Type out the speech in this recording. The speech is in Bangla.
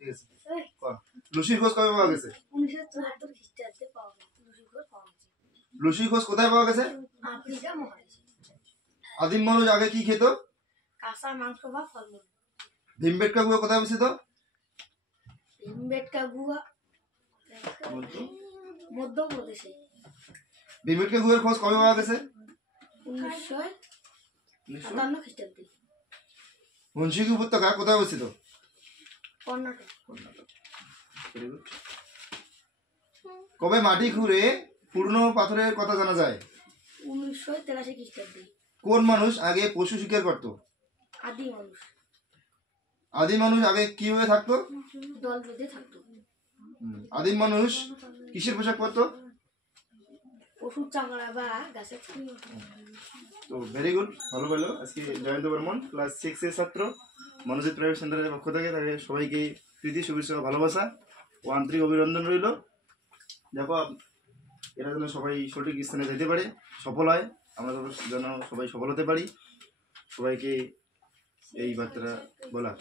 ঠিক আছে লুসির খোঁজ কবে পাওয়া গেছে? 1974 খ্রিস্টাব্দে পাওয়া গেছে। লুসির খোঁজ কোথায় পাওয়া গেছে? আফ্রিকা মহাদেশে। আদিম মানুষ আগে কি খেত? কাঁচা মাংস বা ফলমূল। ভীমবেটকা গুহা কোথায় অবস্থিত? ভীমবেটকা গুহা মধ্যপ্রদেশে। ভীমবেটকা গুহার খোঁজ কবে পাওয়া গেছে? 1957 খ্রিস্টাব্দে। হুনসিকি উপত্যকা কোথায় অবস্থিত? কর্ণাটক। কবে মাটি খুঁড়ে পুরনো পাথরের কথা জানা যায়? 1983 খ্রিস্টাব্দে। কোন মানুষ আগে পশু শিকার করত? আদি মানুষ। আদিম মানুষ আগে কিভাবে থাকতো? দল বেঁধে থাকতো। আদিম মানুষ কিসের পোশাক পরতো? পশুর চামড়া বা গাছের ছাল। তো ভেরি গুড, ভালো বলো। আজকে জয়ন্ত বর্মন ক্লাস 6 এর ছাত্র মনোজিৎ প্রাইভেট সেন্টারের পক্ষ থেকে তাকে সবাইকে প্রীতি শুভেচ্ছা ও ভালোবাসা ও আন্তরিক অভিনন্দন রইল। দেখো এরা যেন সবাই সঠিক স্থানে যেতে পারে, সফল হয়, আমরা যেন সবাই সফল হতে পারি, সবাইকে এই বার্তাটা বলা।